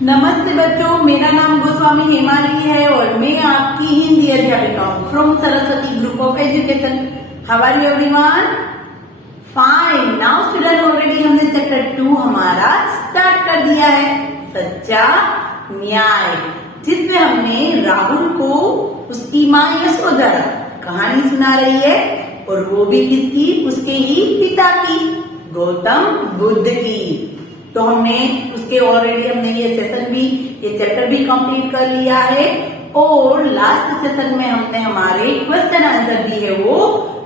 नमस्ते बच्चों, मेरा नाम गोस्वामी हेमाली है और मैं आपकी हिंदी अध्यापिका हूँ from Saraswati group of education. How are you everyone? Fine. Now student, already हमने चैप्टर 2 हमारा स्टार्ट कर दिया है, सच्चा न्याय, जिसमें हमने राहुल को उसकी माँ यशोदा कहानी सुना रही है और वो भी किसकी? उसके ही पिता की, गौतम बुद्ध की। तो हमने उसके ऑलरेडी हमने ये चैप्टर भी कंप्लीट कर लिया है और लास्ट सेशन में हमने हमारे क्वेश्चन आंसर भी है वो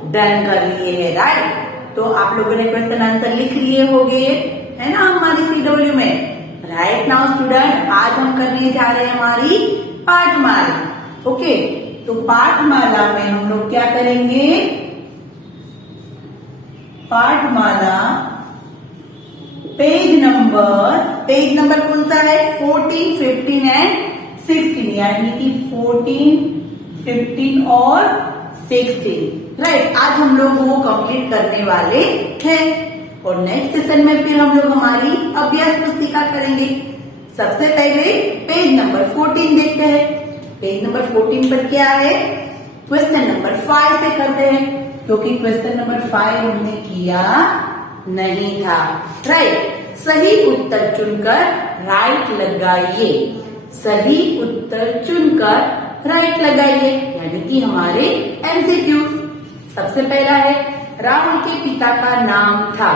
डन कर लिए हैं, राइट? तो आप लोगों ने क्वेश्चन आंसर लिख लिए होंगे, है ना, हमारी CW में। राइट नाउ स्टूडेंट, आज हम करने जा रहे हैं हमारी पाठमाला। ओके, तो पाठमाला में हम लोग क्या करेंगे? पाठमाला पेज नंबर कौन सा है? 14, 15 एंड 16, यानी कि 14, 15 और 16, राइट? आज हम लोग वो कंप्लीट करने वाले हैं और नेक्स्ट सेशन में फिर हम लोग हमारी अभ्यास पुस्तिका करेंगे। सबसे पहले पेज नंबर 14 देखते हैं। पेज नंबर 14 पर क्या है? क्वेश्चन नंबर 5 से करते हैं, क्योंकि क्वेश्चन नंबर 5 हमने किया नहीं था, राइट? सही उत्तर चुनकर राइट लगाइए। सही उत्तर चुनकर राइट लगाइए, यानी कि हमारे MCQ। सबसे पहला है, राहुल के पिता का नाम था।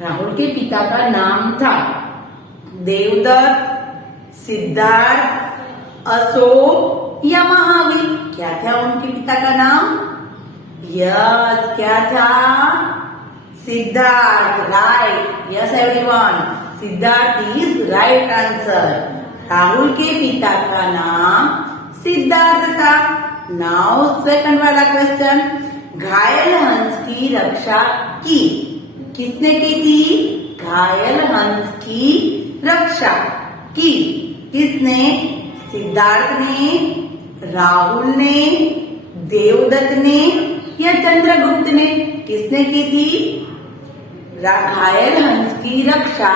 राहुल के पिता का नाम था देवदत्त, सिद्धार्थ, अशोक या महावीर। क्या था उनके पिता का नाम? यस, क्या था? Siddharth, right. Yes everyone, Siddharth is right answer. Rahul के पिता का नाम सिद्धार्थ था। नाउ सेकंड वाला क्वेश्चन, घायल हंस की रक्षा की। किसने की थी? घायल हंस की रक्षा की। किसने? सिद्धार्थ ने, राहुल ने, देवदत्त ने या चंद्रगुप्त ने? किसने की थी? घायल हंस की रक्षा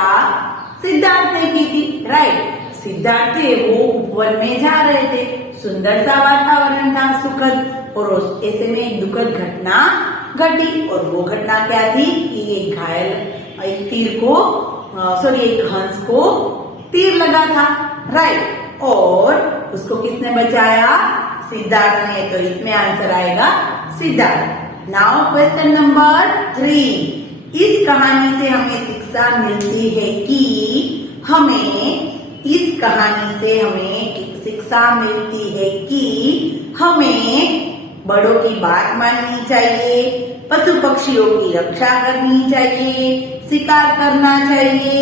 सिद्धार्थ ने की थी, राइट? सिद्धार्थ थे, वो उपवन में जा रहे थे, सुंदर सा वातावरण था, सुखद, और ऐसे में एक दुखद घटना घटी। और वो घटना क्या थी कि एक एक हंस को तीर लगा था, राइट? और उसको किसने बचाया? सिद्धार्थ ने। तो इसमें आंसर आएगा सिद्धार्थ। नाउ क्वेश्चन नंबर 3, इस कहानी से हमें शिक्षा मिलती है कि हमें बड़ों की बात माननी चाहिए, पशु पक्षियों की रक्षा करनी चाहिए, शिकार करना चाहिए,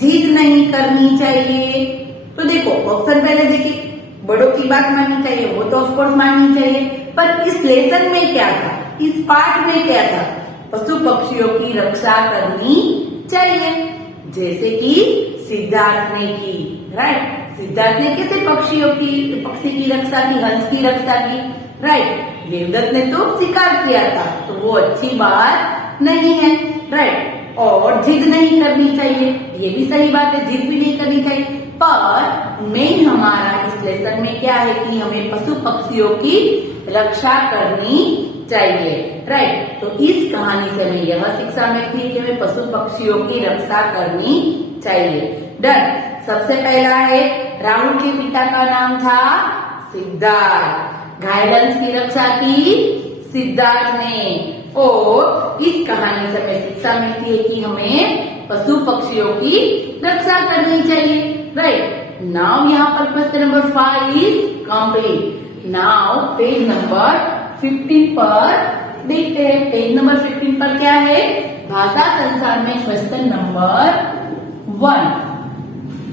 जिद नहीं करनी चाहिए। तो देखो ऑप्शन पहले देखिए, बड़ों की बात माननी चाहिए, वो तो ऑफकोर्स माननी चाहिए, पर इस लेसन में क्या था? इस पाठ में क्या था? पशु पक्षियों की रक्षा करनी चाहिए, जैसे कि सिद्धार्थ ने की, राइट? सिद्धार्थ ने कैसे पक्षी की रक्षा की, हंस की रक्षा की, राइट? देवदत्त ने तो शिकार किया था, तो वो अच्छी बात नहीं है, राइट? और जिद नहीं करनी चाहिए, ये भी सही बात है, जिद भी नहीं करनी चाहिए। पर मेन हमारा इस लेसन में क्या है कि हमें पशु पक्षियों की रक्षा करनी चाहिए, राइट? तो इस कहानी से हमें यह शिक्षा मिलती है कि हमें पशु पक्षियों की रक्षा करनी चाहिए। डन। सबसे पहला है, राहुल के पिता का नाम था सिद्धार्थ। घायल हंस की रक्षा की सिद्धार्थ ने। और इस कहानी से हमें शिक्षा मिलती है कि हमें पशु पक्षियों की रक्षा करनी चाहिए, राइट? नाउ यहाँ पर question number 5 is complete. Now page number 15 पर देखते हैं। पेज नंबर 15 पर क्या है? भाषा संसार में क्वेश्चन नंबर 1।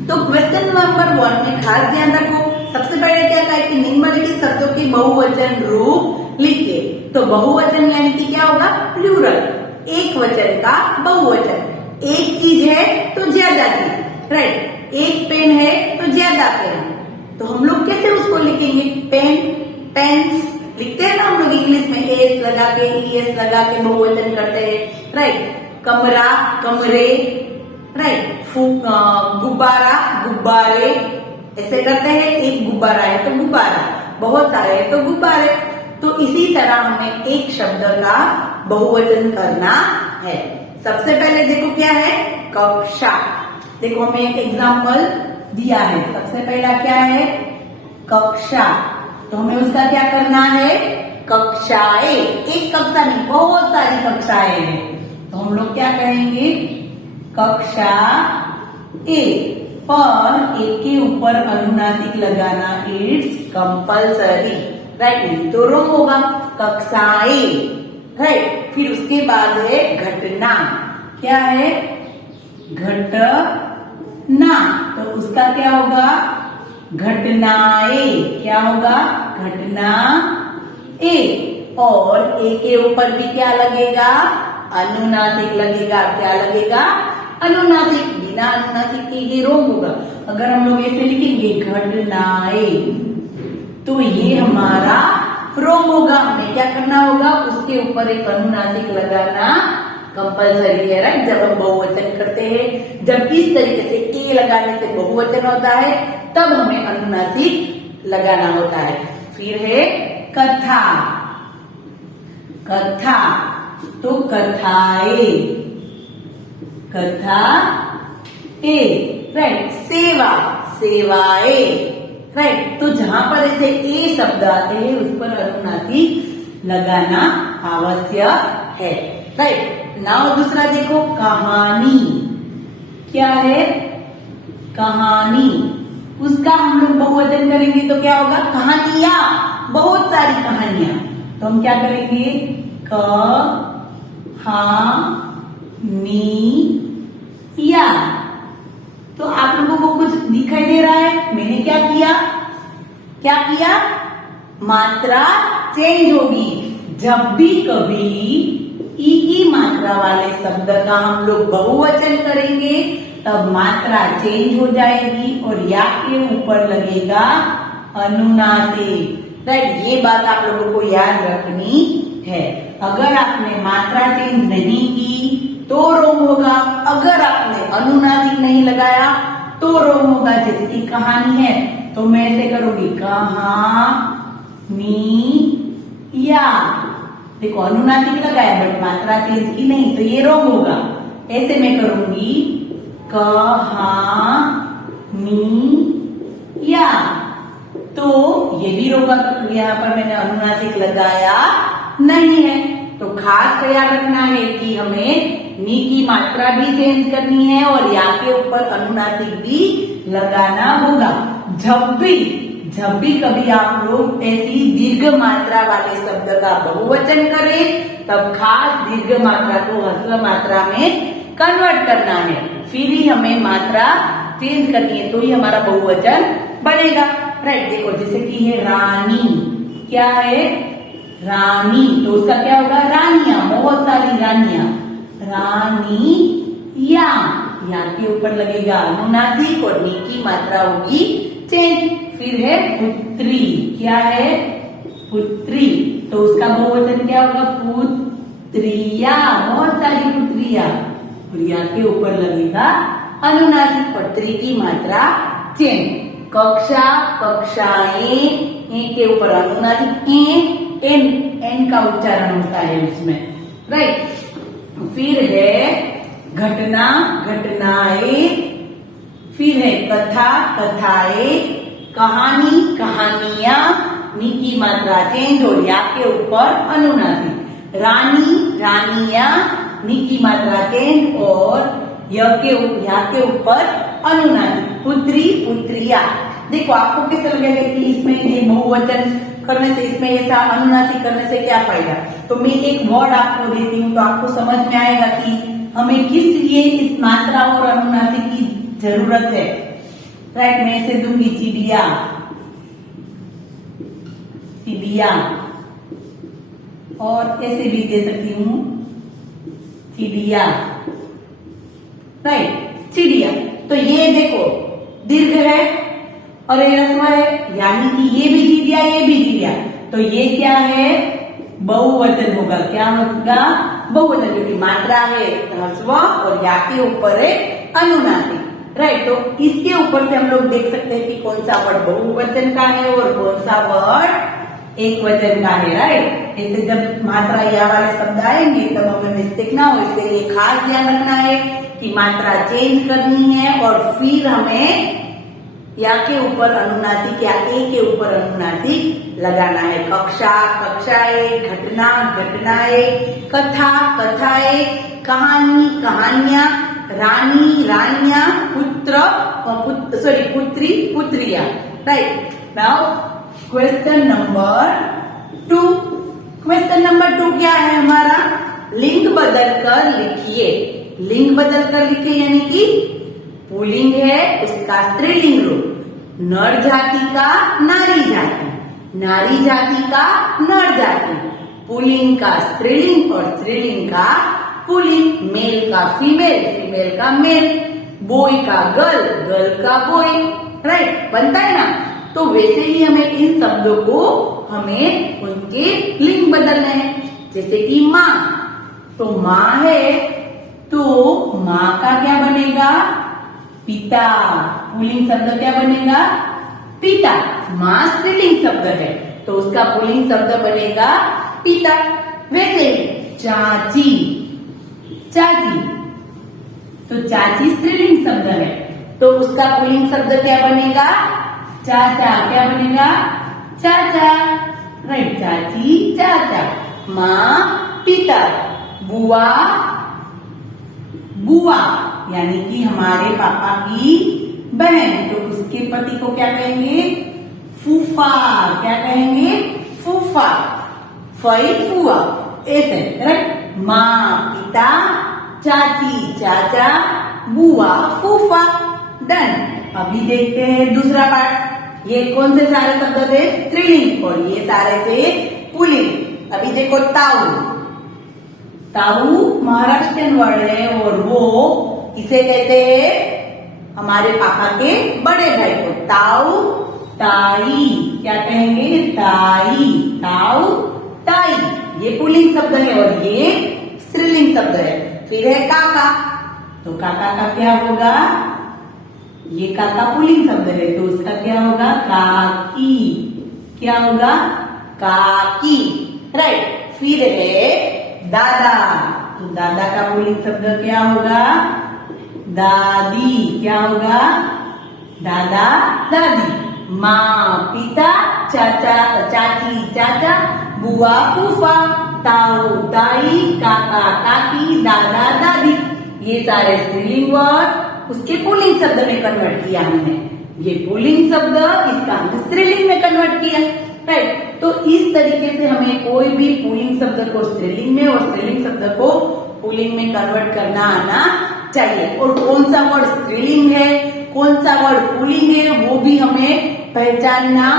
तो क्वेश्चन नंबर 1 में खास ध्यान रखो, सबसे पहले क्या कहा कि निम्नलिखित शब्दों के बहुवचन रूप लिखिए। तो बहुवचन यानी कि क्या होगा? प्लूरल, एक वचन का बहुवचन। एक चीज है तो ज्यादा चीज, राइट? एक पेन है तो ज्यादा पेन। तो हम लोग कैसे उसको लिखेंगे? पेन, पेन्स लिखते हैं ना हम लोग इंग्लिश में, एस लगा के, ES लगा के बहुवचन करते हैं, राइट? कमरा, कमरे, राइट। गुब्बारा, गुब्बारे, ऐसे करते हैं। एक गुब्बारा है तो गुब्बारा, बहुत सारे है तो गुब्बारे। तो इसी तरह हमें एक शब्द का बहुवचन करना है। सबसे पहले देखो क्या है, कक्षा। देखो हमें एक एग्जाम्पल दिया है। सबसे पहला क्या है, कक्षा। तो हमें उसका क्या करना है, कक्षाएं। एक कक्षा नहीं, बहुत सारी कक्षाएं हैं। तो हम लोग क्या कहेंगे, कक्षा ए। पर एक के ऊपर अनुनासिक लगाना इट्स कंपल्सरी, राइट। नहीं तो रॉन्ग होगा, कक्षाएं, राइट। फिर उसके बाद है घटना। क्या है, घटना। तो उसका क्या होगा, घटनाएं। क्या होगा, घटना ए। और ए के ऊपर भी क्या लगेगा, अनुनासिक लगेगा। क्या लगेगा, अनुनासिक। बिना अनुनासिक के ये रॉन्ग होगा। अगर हम लोग ऐसे लिखेंगे घटनाएं, तो ये हमारा रॉन्ग होगा। हमें क्या करना होगा, उसके ऊपर एक अनुनासिक लगाना कंपल्सरी है, राइट। जब हम बहुवचन करते हैं, जब इस तरीके से ए लगाने से बहुवचन होता है, तब हमें अनुनासिक लगाना होता है। फिर है कथा। कथा, तो कथाएं, कथा ए, राइट। सेवा, सेवाएं, राइट। तो जहां पर ऐसे ए शब्द आते हैं, उस पर अनुनासिक लगाना आवश्यक है, राइट। नाउ दूसरा देखो, कहानी। क्या है, कहानी। उसका हम लोग बहुवचन करेंगे तो क्या होगा, कहानियां, बहुत सारी कहानियां। तो हम क्या करेंगे, कहानिया। तो आप लोगों को कुछ दिखाई दे रहा है, मैंने क्या किया, क्या किया, मात्रा चेंज होगी। जब भी कभी ई की मात्रा वाले शब्द का हम लोग बहुवचन करेंगे, तब मात्रा चेंज हो जाएगी और या के ऊपर लगेगा अनुनासिक, राइट। ये बात आप लोगों को याद रखनी है। अगर आपने मात्रा चेंज नहीं की तो रोंग होगा, अगर आपने अनुनासिक नहीं लगाया तो रोंग होगा। जैसे कि कहानी है, तो मैं ऐसे करूंगी, कहानिया। देखो अनुनासिक लगाया बट मात्रा चेंज की नहीं, तो ये रोंग होगा। ऐसे मैं करूंगी, कहानिया, तो ये भी रोगा, क्योंकि यहाँ पर मैंने अनुनासिक लगाया नहीं है। तो खास ख्याल रखना है कि हमें नी की मात्रा भी चेंज करनी है और या के ऊपर अनुनासिक भी लगाना होगा। जब भी कभी आप लोग ऐसी दीर्घ मात्रा वाले शब्द का बहुवचन करें, तब खास दीर्घ मात्रा को ह्रस्व मात्रा में कन्वर्ट करना है। फिर ही हमें मात्रा चेंज करनी है, तो ही हमारा बहुवचन बनेगा, राइट। देखो जैसे कि है रानी। क्या है, रानी। तो उसका क्या होगा, रानियां, बहुत सारी रानियां, रानिया। या के ऊपर लगेगा अनुनासिक और नी की मात्रा होगी चेंज। फिर है पुत्री। क्या है, पुत्री। तो उसका बहुवचन क्या होगा, पुत्रिया, बहुत सारी पुत्रियां। और या के ऊपर लगेगा अनुनासिक, पत्री की मात्रा चेंज। कक्षा, कक्षाएं, ए के ऊपर अनुनासिक एन का उच्चारण होता है उसमें, राइट। फिर है घटना, घटनाएं। फिर है कथा, कथाएं। कहानी, कहानियां, नी की मात्रा चेंज और या के ऊपर अनुनासिक। रानी, रानियां, नी की मात्रा चेंज और या के ऊपर अनुनासिक। पुत्री, पुत्रिया। देखो आपको कैसे लगेगा कि इसमें ये बहुवचन करने से, इसमें ऐसा अनुनासिक करने से क्या फायदा। तो मैं एक वर्ड आपको देती हूँ, तो आपको समझ में आएगा कि हमें किस लिए इस मात्रा और अनुनासिक की जरूरत है, राइट। मैं इसे दूंगी, चिड़िया, चिड़िया। और ऐसे भी दे सकती हूँ, चिड़िया, राइट, चिड़िया। तो ये देखो दीर्घ है और ये ह्रस्व है, यानी कि ये भी चिड़िया, ये भी चिड़िया। तो ये क्या है, बहुवचन होगा। क्या होगा? बहुवचन, क्योंकि मात्रा है ह्रस्व और या के ऊपर है अनुनासिक। राइट, तो इसके ऊपर से हम लोग देख सकते हैं कि कौन सा वर्ड बहुवचन का है और कौन सा वर्ड एक वचन का है। राइट, ऐसे जब मात्रा या वाले शब्द आएंगे तब हमें मिस्टेक ना हो, इसके लिए खास ध्यान रखना है कि मात्रा चेंज करनी है और फिर हमें या के ऊपर अनुनासिक या ए के ऊपर अनुनासिक लगाना है। कक्षा, कक्षाएं, घटना, घटनाएं, कथा, कथाएं, कहानी, कहानियां, रानी, रानियां, पुत्र, पुत्री, पुत्रियां। Right, now question number 2। Question number 2 क्या है हमारा? लिंग बदलकर लिखिए। लिंग बदलकर लिखिए यानी कि पुल्लिंग है उसका स्त्रीलिंग रूप, नर जाति का नारी जाति, नारी जाति का नर जाति, पुल्लिंग का स्त्रीलिंग और स्त्रीलिंग का पुल्लिंग, मेल का फीमेल, फीमेल का मेल, बॉय का गर्ल, गर्ल का बॉय। राइट, बनता है ना? तो वैसे ही हमें इन शब्दों को हमें उनके लिंग बदलने हैं। जैसे कि माँ, तो माँ है तो माँ का क्या बनेगा? पिता। पुल्लिंग शब्द क्या बनेगा? पिता। माँ स्त्रीलिंग शब्द है तो उसका पुल्लिंग शब्द बनेगा पिता। वैसे चाची, चाची, तो चाची स्त्रीलिंग शब्द है तो उसका पुल्लिंग शब्द क्या बनेगा? चाचा। क्या बनेगा? चाचा। राइट, चाची, चाचा। माँ, पिता। बुआ, बुआ यानी कि हमारे पापा की बहन, तो उसके पति को क्या कहेंगे? फूफा। क्या कहेंगे? फूफा। फई, फुआ, ऐसे। राइट, माँ, पिता, चाची, चाचा, बुआ, फूफा। डन। अभी देखते हैं दूसरा पार्ट। ये कौन से सारे शब्द थे? स्त्रीलिंग और ये सारे थे पुल्लिंग। अभी देखो ताऊ। ताऊ महाराष्ट्रियन वर्ड है और वो इसे कहते हैं हमारे पापा के बड़े भाई को ताऊ, ताई। क्या कहेंगे? ताई, ताऊ, ताई। ये पुल्लिंग शब्द है और ये स्त्रीलिंग शब्द है। फिर है काका, तो काका का क्या होगा? ये काका पुल्लिंग शब्द है तो उसका क्या होगा? काकी। क्या होगा? काकी। राइट, फिर है दादा, तो दादा का पुल्लिंग शब्द क्या होगा? दादी। क्या होगा? दादा, दादी। माँ, पिता, चाचा, चाची, चाचा, बुआ, फूफा, ताऊ, ताई, काका, काकी, दादा, दादी। ये सारे स्त्रीलिंग वर्ड उसके पुल्लिंग शब्द में कन्वर्ट किया हमने। ये पुल्लिंग शब्द इसका हमने स्त्रीलिंग में कन्वर्ट किया। राइट, तो इस तरीके से हमें कोई भी पुल्लिंग शब्द को स्त्रीलिंग में और स्त्रीलिंग शब्द को पुल्लिंग में कन्वर्ट करना आना चाहिए। और कौन सा वर्ड स्त्रीलिंग है, कौन सा वर्ड पुल्लिंग है, वो भी हमें पहचानना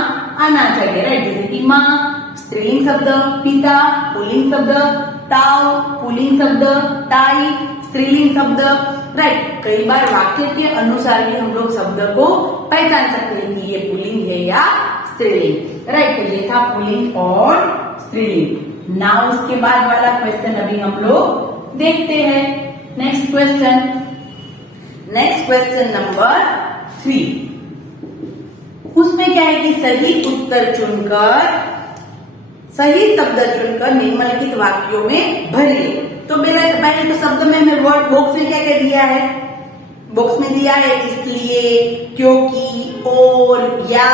आना चाहिए। राइट, जैसे कि माँ स्त्रीलिंग शब्द, पिता पुल्लिंग शब्द, ताऊ पुल्लिंग शब्द, ताई स्त्रीलिंग शब्द। राइट, कई बार वाक्य के अनुसार भी हम लोग शब्द को पहचान सकते हैं कि ये पुल्लिंग है या स्त्रीलिंग। राइट, तो ये था पुल्लिंग और स्त्रीलिंग। नाउ उसके बाद वाला क्वेश्चन अभी हम लोग देखते हैं। Next question, next question number 3। उसमें क्या है कि सही उत्तर चुनकर, सही शब्द चुनकर निम्नलिखित वाक्यों में भरिए। तो पहले तो शब्द में हमें वर्ड बॉक्स में क्या क्या दिया है? बॉक्स में दिया है इसलिए, क्योंकि, और, या,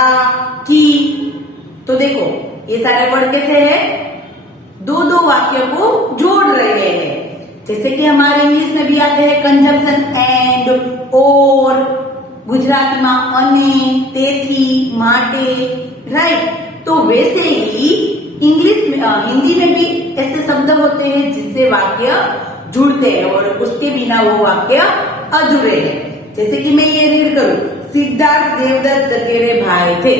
कि। तो देखो ये सारे वर्ड कैसे है? दो दो वाक्य को जोड़ रहे हैं। जैसे कि हमारे इंग्लिश में भी आते हैं कंजंक्शन एंड, और, गुजराती में अने, तेथी, माटे। राइट, तो वैसे ही इंग्लिश में, हिंदी में भी ऐसे शब्द होते हैं जिससे वाक्य जुड़ते हैं और उसके बिना वो वाक्य अधूरे हैं। जैसे कि मैं ये रीड करूं, सिद्धार्थ देवदत्त चचेरे भाई थे।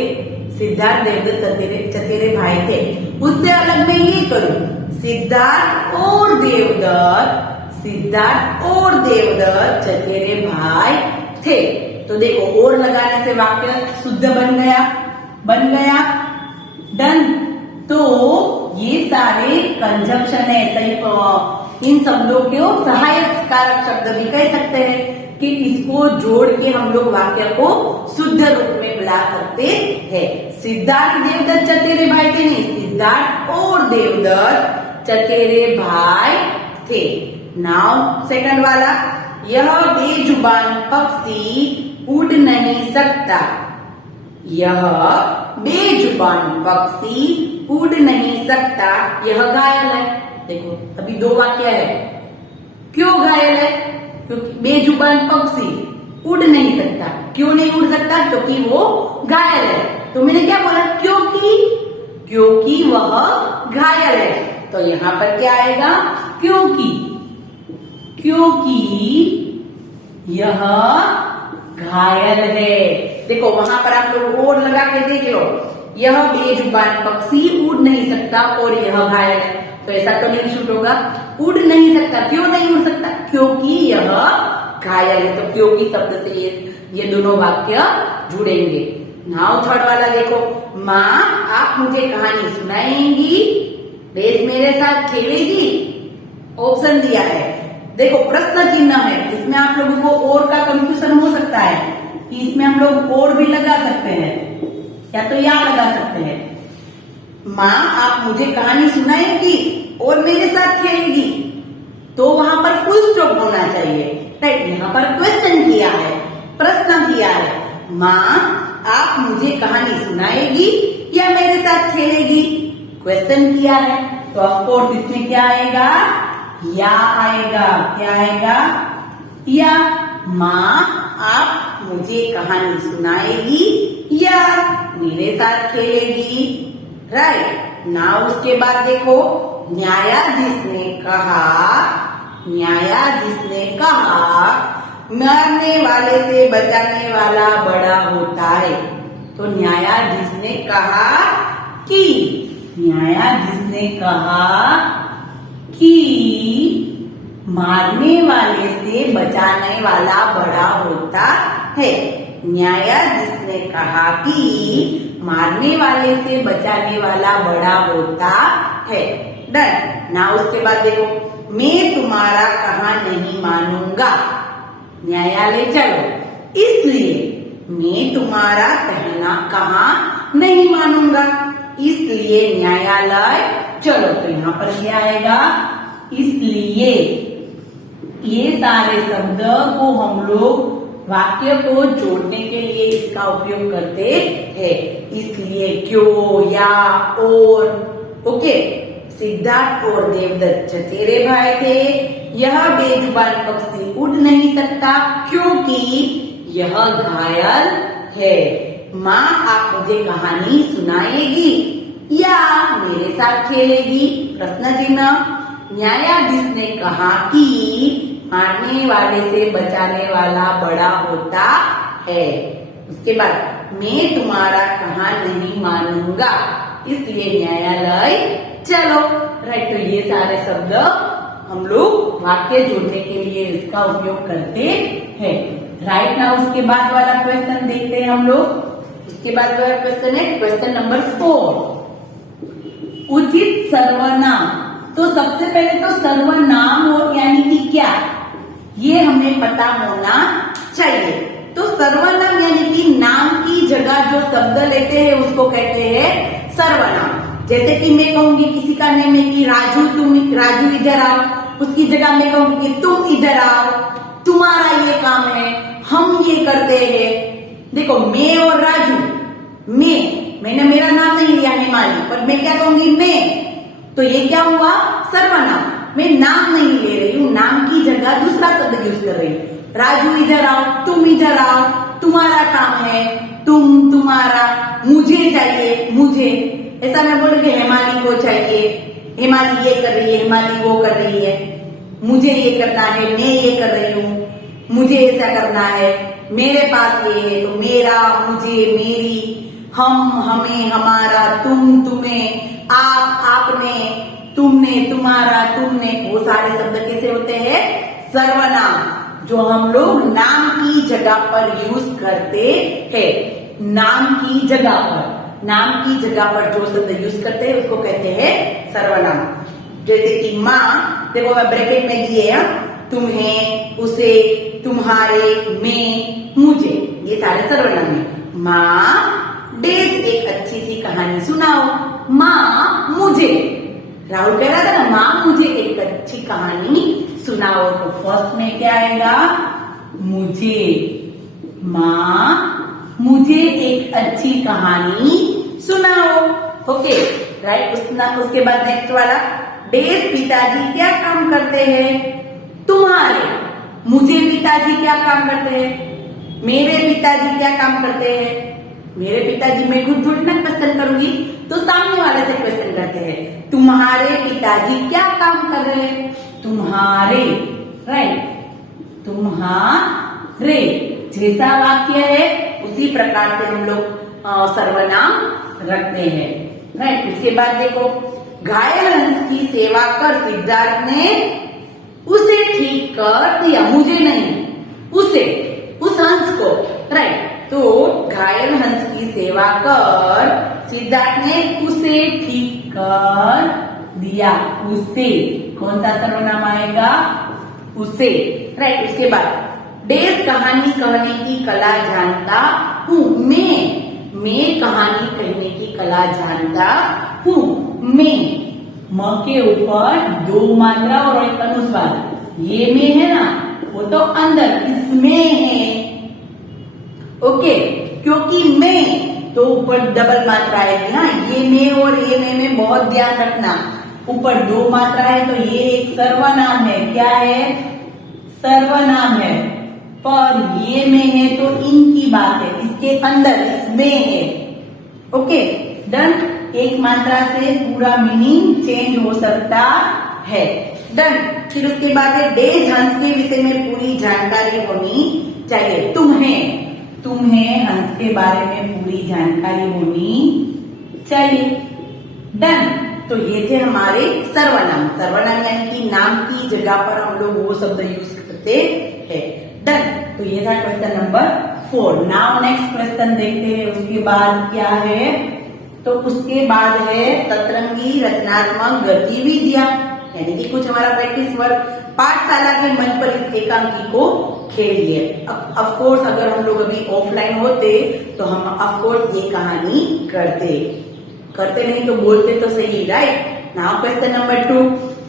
सिद्धार्थ देवदत्त चचेरे भाई थे। उससे अलग मैं ये करूं, सिद्धार्थ और देवदत्त, सिद्धार्थ और देवदत्त चचेरे भाई थे। तो देखो और लगाने से वाक्य शुद्ध बन गया, बन गया। डन। तो ये सारे कंजंक्शन है, सही इन शब्दों को सहायक कारक शब्द भी कह सकते हैं कि इसको जोड़ के हम लोग वाक्य को शुद्ध रूप में बना सकते हैं। सिद्धार्थ देवदत्त चचेरे भाई थे नहीं, सिद्धार्थ और देवदत्त चचेरे भाई थे। नाउ सेकंड वाला, यह बेजुबान पक्षी उड़ नहीं सकता। यह बेजुबान पक्षी उड़ नहीं सकता, यह घायल है। देखो अभी दो वाक्य है, क्यों घायल है? क्योंकि बेजुबान पक्षी उड़ नहीं सकता। क्यों नहीं उड़ सकता? क्योंकि वो घायल है। तो मैंने क्या बोला? क्योंकि वह घायल है। तो यहाँ पर क्या आएगा? क्योंकि यह घायल है। देखो वहां पर आप लोग और लगा के देख लो, यह बेजुबान पक्षी उड़ नहीं सकता और यह घायल है, तो ऐसा तो नहीं शूट होगा। उड़ नहीं सकता, क्यों नहीं उड़ सकता? क्योंकि यह घायल है। तो क्योंकि शब्द से ये दोनों वाक्य जुड़ेंगे। नाउ थर्ड वाला देखो, माँ आप मुझे कहानी सुनाएंगी, बेस मेरे साथ खेलेगी। ऑप्शन दिया है, देखो प्रश्न चिन्ह है, इसमें आप लोगों को और का कंफ्यूजन हो सकता है कि इसमें हम लोग और भी लगा सकते हैं या तो या लगा सकते हैं। माँ आप मुझे कहानी सुनाएंगी और मेरे साथ खेलेगी, तो वहां पर फुल स्टॉप होना चाहिए, राइट। यहाँ पर क्वेश्चन किया है, प्रश्न किया है, माँ आप मुझे कहानी सुनाएगी या मेरे साथ खेलेगी, क्वेश्चन किया है। तो ऑफकोर्स इसमें क्या आएगा? या आएगा। क्या आएगा? या। माँ आप मुझे कहानी सुनाएगी या मेरे साथ खेलेगी, राइट। ना उसके बाद देखो, न्यायाधीश ने कहा मरने वाले से बचाने वाला बड़ा होता है। तो न्यायाधीश ने कहा कि मारने वाले से बचाने वाला बड़ा होता है। न्यायाधीश ने कहा कि मारने वाले से बचाने वाला बड़ा होता है। डन। ना उसके बाद देखो, मैं तुम्हारा कहा नहीं मानूंगा। न्यायालय चलो, इसलिए मैं तुम्हारा कहा नहीं मानूंगा, इसलिए न्यायालय चलो। तो यहाँ पर क्या आएगा? इसलिए। ये सारे शब्द को हम लोग वाक्य को जोड़ने के लिए इसका उपयोग करते हैं। इसलिए, क्यों, या, और। ओके। सिद्धार्थ और देवदत्त चचेरे भाई थे। यह बेजुबान पक्षी उड़ नहीं सकता क्योंकि यह घायल है। माँ आप मुझे कहानी सुनाएगी या मेरे साथ खेलेगी, प्रश्न चिन्ह। न्यायाधीश ने कहा कि मारने वाले से बचाने वाला बड़ा होता है। उसके बाद, मैं तुम्हारा कहा नहीं मानूंगा, इसलिए न्यायालय चलो, राइट। तो ये सारे शब्द हम लोग वाक्य जोड़ने के लिए इसका उपयोग करते हैं, राइट। ना उसके बाद वाला क्वेश्चन देखते हैं हम लोग। उसके बाद वाला क्वेश्चन है क्वेश्चन नंबर 4, उचित सर्वनाम। तो सबसे पहले तो सर्वनाम और यानी कि क्या, ये हमें पता होना चाहिए। तो सर्वनाम यानी कि नाम की जगह जो शब्द लेते हैं उसको कहते हैं सर्वनाम। जैसे कि मैं कहूंगी किसी का नेम है कि राजू इधर आओ, उसकी जगह मैं कहूंगी कि तुम इधर आओ, तुम्हारा ये काम है, हम ये करते हैं। देखो मैं और राजू, मैंने मेरा नाम नहीं लिया हिमाली, पर मैं क्या कहूंगी? मैं। तो ये क्या हुआ? सर्वनाम। मैं नाम नहीं ले रही हूँ, नाम की जगह दूसरा शब्द यूज कर रही हूँ। राजू इधर आओ, तुम इधर आओ, तुम्हारा काम है, तुम, तुम्हारा, मुझे चाहिए, मुझे। ऐसा मैं बोल रही हिमाली को चाहिए, हिमाली ये कर रही है, हिमाली वो कर रही है, मुझे ये करना है, मैं ये कर रही हूँ, मुझे ऐसा करना है, मेरे पास ये है, तो मेरा, मुझे, मेरी, हम, हमें, हमारा, तुम, तुम्हें, आप, आपने, तुमने, तुम्हारा, तुमने। वो सारे शब्द कैसे होते हैं? सर्वनाम, जो हम लोग नाम की जगह पर यूज करते हैं, नाम की जगह पर, नाम की जगह पर जो शब्द यूज करते हैं उसको कहते हैं सर्वनाम। जैसे कि माँ, देखो मैं ब्रैकेट में दिए हैं, तुम्हें, उसे, तुम्हारे, मैं, मुझे, ये सारे सर्वनाम है। माँ डेज एक अच्छी सी कहानी सुनाओ। माँ मुझे, राहुल कह रहा था ना, माँ मुझे एक अच्छी कहानी सुनाओ, तो फर्स्ट में क्या आएगा? मुझे। माँ मुझे एक अच्छी कहानी सुनाओ। Okay right. उसके बाद नेक्स्ट वाला, डेज पिताजी क्या काम करते हैं? तुम्हारे। मुझे पिताजी क्या काम करते हैं? मेरे पिताजी क्या काम करते हैं? मेरे पिताजी, मैं खुद थोड़ी ना क्वेश्चन करूंगी, तो सामने वाले से क्वेश्चन करते हैं। तुम्हारे पिताजी क्या काम कर रहे हैं? तुम्हारे, राइट, तुम्हारे जैसा वाक्य है उसी प्रकार से हम लोग सर्वनाम रखते हैं, राइट। उसके बाद देखो, घायल हंस की सेवा कर सिद्धार्थ ने उसे ठीक कर दिया। मुझे नहीं, उसे, उस हंस को, राइट। तो घायल हंस की सेवा कर सिद्धार्थ ने उसे ठीक कर दिया। उसे, कौन सा सर्वनाम आएगा? उसे, राइट। उसके बाद, डेज कहानी कहने की कला जानता हूँ। मैं कहानी कहने की कला जानता हूँ। मैं, म के ऊपर दो मात्रा और एक अनुस्वार। ये में है ना, वो तो अंदर, इसमें है। ओके, क्योंकि मैं तो ऊपर डबल मात्रा आएगी। हाँ, ये में और ये में बहुत ध्यान रखना। ऊपर दो मात्रा है तो ये एक सर्वनाम है। क्या है? सर्वनाम है। पर ये में है तो इनकी बात है, इसके अंदर, इसमें है। Okay done. एक मात्रा से पूरा मीनिंग चेंज हो सकता है। डन। फिर उसके बाद है, डेज हंस के विषय में पूरी जानकारी होनी चाहिए। तुम्हें हंस के बारे में पूरी जानकारी होनी चाहिए। डन। तो ये थे हमारे सर्वनाम। सर्वनाम यानी कि नाम की जगह पर हम लोग वो शब्द यूज करते हैं। डन। तो ये था question number 4। Now next question देखते हैं। उसके बाद क्या है? तो उसके बाद है सतरंगी रचनात्मक गतिविधियां, यानी कि कुछ हमारा प्रैक्टिस वर्क। पाठशाला के मंच पर इस एकांकी को खेलिए। ऑफ कोर्स अगर हम लोग अभी ऑफलाइन होते तो हम ऑफ कोर्स ये कहानी करते नहीं तो बोलते तो सही, right. Now question number 2।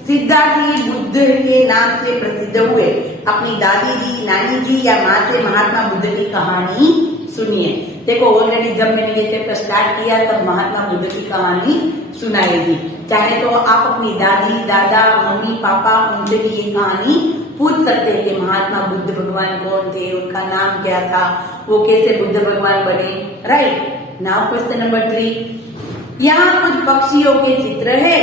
Siddhartha ji Buddha के नाम से प्रसिद्ध हुए। अपनी दादी जी, नानी जी या माँ से महात्मा बुद्ध की कहानी सुनिए। देखो ऑलरेडी जब मैंने ये चैप्टर स्टार्ट किया तब महात्मा बुद्ध की कहानी सुनाई थी। चाहे तो आप अपनी दादी, दादा, मम्मी, पापा उनसे भी ये कहानी पूछ सकते हैं कि महात्मा बुद्ध भगवान कौन थे, उनका नाम क्या था, वो कैसे बुद्ध भगवान बने, राइट। Now question number 3। यहाँ कुछ पक्षियों के चित्र है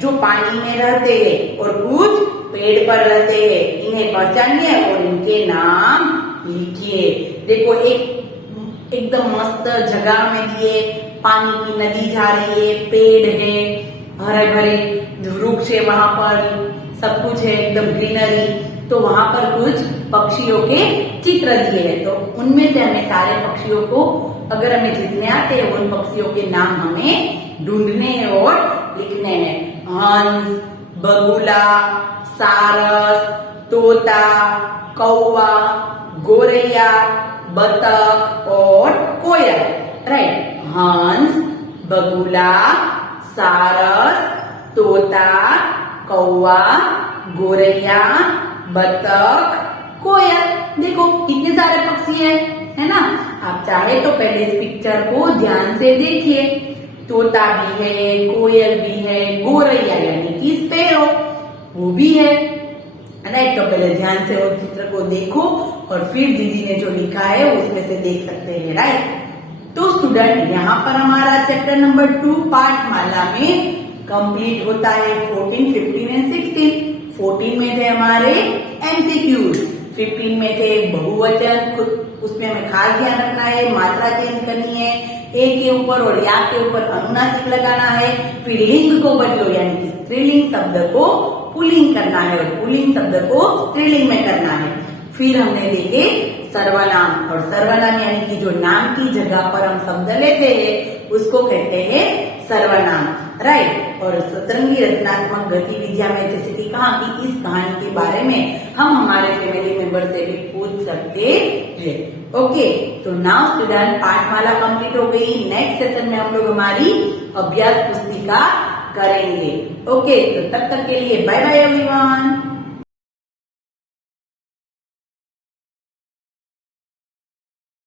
जो पानी में रहते हैं और कुछ पेड़ पर रहते हैं। इन्हें पहचानिए और इनके नाम लिखिए। देखो एकदम मस्त जगह में दिए, पानी की नदी जा रही है, पेड़ है, हरे भरे वृक्ष है, वहां पर सब कुछ है, एकदम ग्रीनरी। तो वहां पर कुछ पक्षियों के चित्र दिए हैं। तो उनमें से हमें सारे पक्षियों को, अगर हमें जितने आते हैं उन पक्षियों के नाम हमें ढूंढने हैं और लिखने हैं। हंस, बगुला, सारस, तोता, कौवा, गोरैया, बतख और कोयल, राइट। हंस, बगुला, सारस, तोता, कौवा, गोरैया, बतख, कोयल। देखो कितने सारे पक्षी है ना। आप चाहे तो पहले इस पिक्चर को ध्यान से देखिए। तोता भी है, कोयल भी है, गोरैया यानी कि स्पैरो वो भी है, राइट। तो पहले ध्यान से उस चित्र को देखो और फिर दीदी ने जो लिखा है उसमें से देख सकते हैं, राइट। तो स्टूडेंट यहाँ पर हमारा चैप्टर नंबर 2 पाठमाला में कंप्लीट होता है। 14, 15 एंड 16। 14 में थे हमारे एमसीक्यूज, 15 में थे बहुवचन, उसमें हमें खास ध्यान रखना है, मात्रा चेंज करनी है, ए के ऊपर और या के ऊपर अनुनासिक लगाना है। फिर लिंग को बदलो, यानी कि स्त्रीलिंग शब्द को पुल्लिंग करना है और पुल्लिंग शब्द को स्त्रीलिंग में करना है। फिर हमने देखे सर्वनाम, और सर्वनाम यानी कि जो नाम की जगह पर हम शब्द लेते हैं उसको कहते हैं सर्वनाम, राइट। और सतरंगी रचनात्मक गतिविधियां में जैसे कि कहा कि इस कहानी के बारे में हम हमारे फैमिली मेंबर से भी पूछ सकते हैं। ओके, तो नाउ स्टूडेंट पाठमाला कंप्लीट हो गई। नेक्स्ट सेशन में हम लोग हमारी अभ्यास पुस्तिका करेंगे। ओके, तो तब तक के लिए बाय बाय एवरीवन।